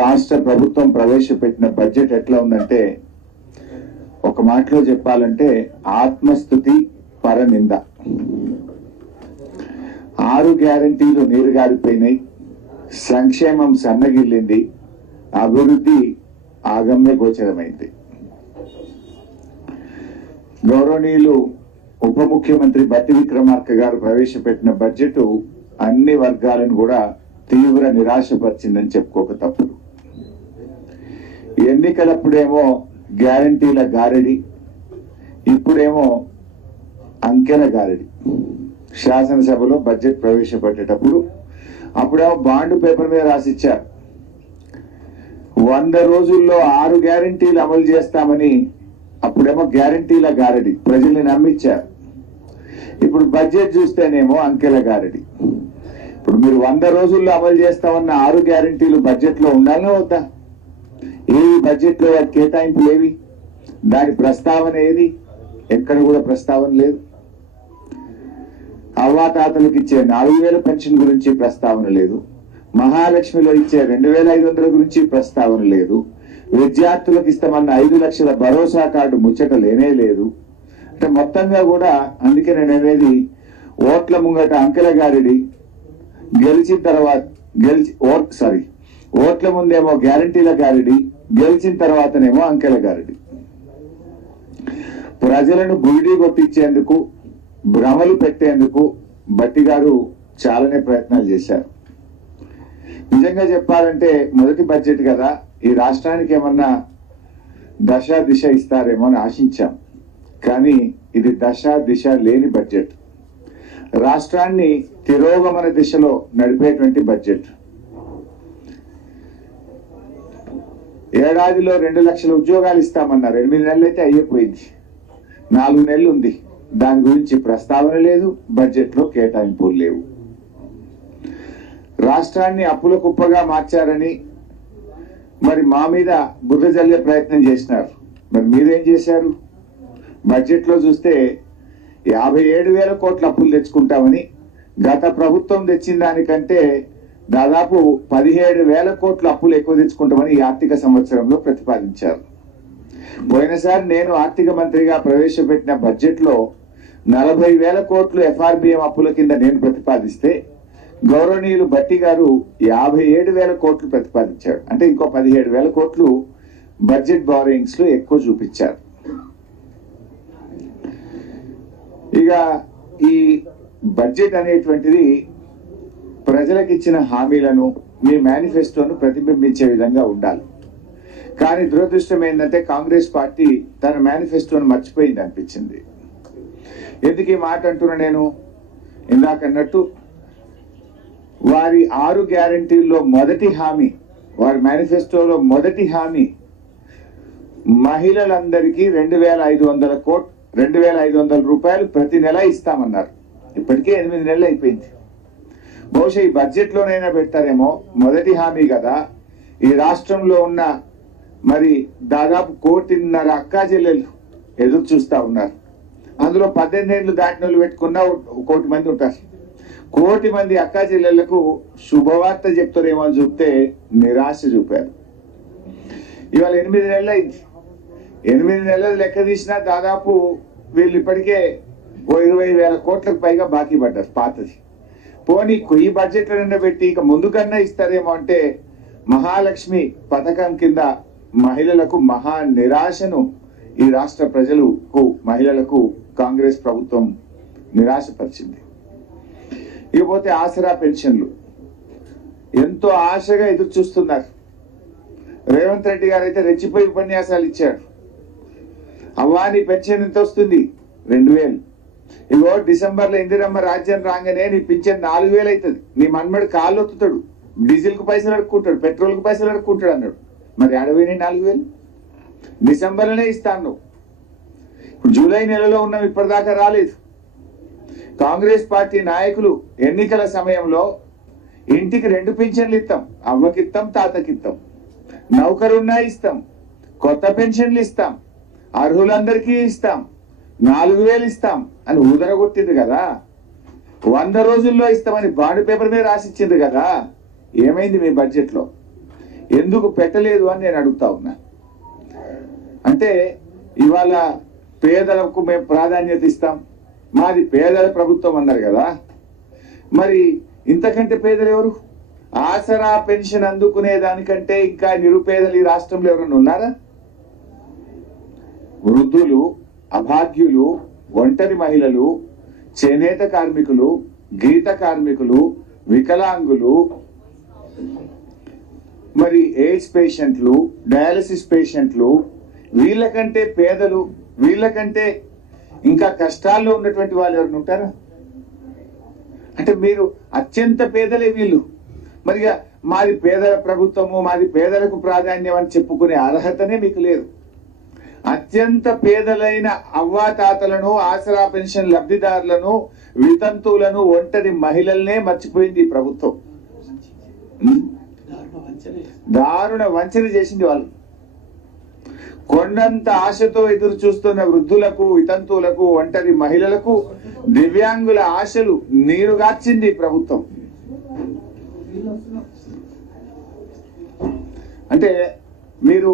రాష్ట్ర ప్రభుత్వం ప్రవేశపెట్టిన బడ్జెట్ ఎట్లా ఉందంటే ఒక మాటలో చెప్పాలంటే ఆత్మస్తుతి పరనింద. 6 గ్యారంటీలు నీరుగారిపోయినాయి, సంక్షేమం సన్నగిల్లింది, అభివృద్ధి ఆగమ్య గోచరమైంది. గౌరవనీయులు ఉప ముఖ్యమంత్రి బట్టి విక్రమార్క గారు ప్రవేశపెట్టిన బడ్జెట్ అన్ని వర్గాలను కూడా తీవ్ర నిరాశపరిచిందని చెప్పుకోక తప్పదు. ఎన్నికలప్పుడేమో గ్యారంటీల గారడి, ఇప్పుడేమో అంకెల గారడి. శాసనసభలో బడ్జెట్ ప్రవేశపెట్టేటప్పుడు అప్పుడేమో బాండ్ పేపర్ మీద రాసిచ్చారు 100 రోజుల్లో 6 గ్యారంటీలు అమలు చేస్తామని. అప్పుడేమో గ్యారంటీల గారడి, ప్రజల్ని నమ్మించారు. ఇప్పుడు బడ్జెట్ చూస్తేనేమో అంకెల గారడి. ఇప్పుడు మీరు 100 రోజుల్లో అమలు చేస్తామన్న 6 గ్యారంటీలు బడ్జెట్ లో ఉండాలనే వద్దా? ఏవి బడ్జెట్ లో కేటాయింపులు ఏవి? దాని ప్రస్తావన ఏది? ఎక్కడ కూడా ప్రస్తావన లేదు. అవ్వాతాతలకు ఇచ్చే 4000 పెన్షన్ గురించి ప్రస్తావన లేదు. మహాలక్ష్మిలో ఇచ్చే 2500 గురించి ప్రస్తావన లేదు. విద్యార్థులకు ఇస్తామన్న 5 లక్షల భరోసా కార్డు ముచ్చట లేనే లేదు. అంటే మొత్తంగా కూడా అందుకే నేను అనేది ఓట్ల ముంగట అంకెల గారిడి, గెలిచిన తర్వాత ఓట్ల ముందేమో గ్యారంటీల గారిడి, గెలిచిన తర్వాతనేమో అంకెల గారిడి. ప్రజలను గుడిడి కొట్టించేందుకు, భ్రమలు పెట్టేందుకు బట్టి గారు చాలానే ప్రయత్నాలు చేశారు. నిజంగా చెప్పాలంటే మొదటి బడ్జెట్ కదా, ఈ రాష్ట్రానికి ఏమన్నా దశ దిశ ఇస్తారేమో అని ఆశించాం. కానీ ఇది దశ దిశ లేని బడ్జెట్. రాష్ట్రాన్ని తిరోగమన దిశలో నడిపేటువంటి బడ్జెట్. ఏడాదిలో 2 లక్షల ఉద్యోగాలు ఇస్తామన్నారు. 8 నెలలు అయితే అయిపోయింది, 4 నెలలు ఉంది. దాని గురించి ప్రస్తావన లేదు, బడ్జెట్ లో కేటాయింపులు లేవు. రాష్ట్రాన్ని అప్పుల కుప్పగా మార్చారని మరి మా మీద బుర్ర జల్లే ప్రయత్నం చేసినారు. మరి మీరేం చేశారు? బడ్జెట్ లో చూస్తే 57,000 కోట్ల అప్పులు తెచ్చుకుంటామని, గత ప్రభుత్వం తెచ్చిన దానికంటే దాదాపు 17,000 కోట్ల అప్పులు ఎక్కువ తెచ్చుకుంటామని ఈ ఆర్థిక సంవత్సరంలో ప్రతిపాదించారు. పోయినసారి నేను ఆర్థిక మంత్రిగా ప్రవేశపెట్టిన బడ్జెట్ లో 40,000 కోట్లు FRBM అప్పుల కింద నేను ప్రతిపాదిస్తే గౌరవనీయులు బట్టి గారు 57,000 కోట్లు ప్రతిపాదించాడు. అంటే ఇంకో 17,000 కోట్లు బడ్జెట్ బారోయింగ్స్ లో ఎక్కువ చూపించారు. ఇక ఈ బడ్జెట్ అనేటువంటిది ప్రజలకు ఇచ్చిన హామీలను, మీ మేనిఫెస్టోను ప్రతిబింబించే విధంగా ఉండాలి. కానీ దురదృష్టం ఏంటంటే కాంగ్రెస్ పార్టీ తన మేనిఫెస్టోను మర్చిపోయింది అనిపించింది. ఎందుకు ఈ మాట అంటున్నా నేను? ఇందాకన్నట్టు వారి 6 గ్యారంటీల్లో మొదటి హామీ, వారి మేనిఫెస్టోలో మొదటి హామీ మహిళలందరికీ 2,500 రూపాయలు ప్రతి నెల ఇస్తామన్నారు. ఇప్పటికే 8 నెలలు అయిపోయింది. బహుశా ఈ బడ్జెట్ లోనైనా పెడతారేమో. మొదటి హామీ కదా. ఈ రాష్ట్రంలో ఉన్న మరి దాదాపు 1.5 అక్కా చెల్లెలు ఎదురు చూస్తా ఉన్నారు. అందులో 18 ఏళ్ళు దాటిన వాళ్ళు పెట్టుకున్న 1 కోటి మంది ఉంటారు. 1 కోటి మంది అక్కా చెల్లెళ్లకు శుభవార్త చెప్తారేమో అని చూస్తే నిరాశ చూపారు. ఇవాళ 8 నెలలు అయింది. 8 నెలలు లెక్క తీసినా దాదాపు వీళ్ళు ఇప్పటికే 20,000 కోట్లకు పైగా బాకీ పడ్డారు పాతది. పోనీ ఈ బడ్జెట్ పెట్టి ఇక ముందుకన్నా ఇస్తారేమో అంటే మహాలక్ష్మి పథకం కింద మహిళలకు మహా నిరాశను ఈ రాష్ట్ర ప్రజలకు, మహిళలకు కాంగ్రెస్ ప్రభుత్వం నిరాశపరిచింది. ఇకపోతే ఆసరా పెన్షన్లు ఎంతో ఆశగా ఎదురు చూస్తున్నారు. రేవంత్ రెడ్డి గారు అయితే రెచ్చిపోయి ఉపన్యాసాలు ఇచ్చాడు. అవ్వా నీ పెన్షన్ ఎంత వస్తుంది? 2,000. ఇగో డిసెంబర్లో ఇందిరమ్మ రాజ్యం రాగానే నీ పింఛన్ 4,000 అవుతుంది. నీ మన్మడు కాళ్ళు ఒత్తుతాడు, డీజిల్ కు పైసలు అడుక్కుంటాడు, పెట్రోల్ కు పైసలు అడుక్కుంటాడు అన్నాడు. మరి 4,000 డిసెంబర్లోనే ఇస్తాను. ఇప్పుడు జూలై నెలలో ఉన్నాం, ఇప్పటిదాకా రాలేదు. కాంగ్రెస్ పార్టీ నాయకులు ఎన్నికల సమయంలో ఇంటికి 2 పింఛన్లు ఇస్తాం, అవ్వకిస్తాం, తాతకిస్తాం, నౌకరున్నా ఇస్తాం, కొత్త పెన్షన్లు ఇస్తాం, అర్హులందరికీ ఇస్తాం, 4,000 ఇస్తాం అని ఊదరగొట్టింది కదా. 100 రోజుల్లో ఇస్తామని బాండ్ పేపర్ మీద రాసిచ్చింది కదా. ఏమైంది మీ బడ్జెట్ లో? ఎందుకు పెట్టలేదు అని నేను అడుగుతా ఉన్నా. అంటే ఇవాళ పేదలకు మేము ప్రాధాన్యత ఇస్తాం, మాది పేదల ప్రభుత్వం అన్నారు కదా, మరి ఇంతకంటే పేదలు ఎవరు? ఆసరా పెన్షన్ అందుకునే దానికంటే ఇంకా నిరుపేదలు ఈ రాష్ట్రంలో ఎవరైనా ఉన్నారా? వృద్ధులు, అభాగ్యులు, ఒంటరి మహిళలు, చేనేత కార్మికులు, గీత కార్మికులు, వికలాంగులు, మరి ఎయిడ్స్ పేషెంట్లు, డయాలసిస్ పేషెంట్లు, వీళ్ళకంటే పేదలు, వీళ్ళకంటే ఇంకా కష్టాల్లో ఉన్నటువంటి వాళ్ళు ఎవరైనా ఉంటారా? అంటే మీరు అత్యంత పేదలే వీళ్ళు. మరి మాది పేదల ప్రభుత్వము, మాది పేదలకు ప్రాధాన్యం అని చెప్పుకునే అర్హతనే మీకు లేదు. అత్యంత పేదలైన అవ్వాతాతలను, ఆసరా పెన్షన్ లబ్ధిదారులను, వితంతువులను, ఒంటరి మహిళల్నే మర్చిపోయింది ఈ ప్రభుత్వం. దారుణ వంచన చేసింది వాళ్ళు. కొండంత ఆశతో ఎదురు చూస్తున్న వృద్ధులకు, వితంతువులకు, ఒంటరి మహిళలకు, దివ్యాంగుల ఆశలు నీరుగార్చింది ఈ ప్రభుత్వం. అంటే మీరు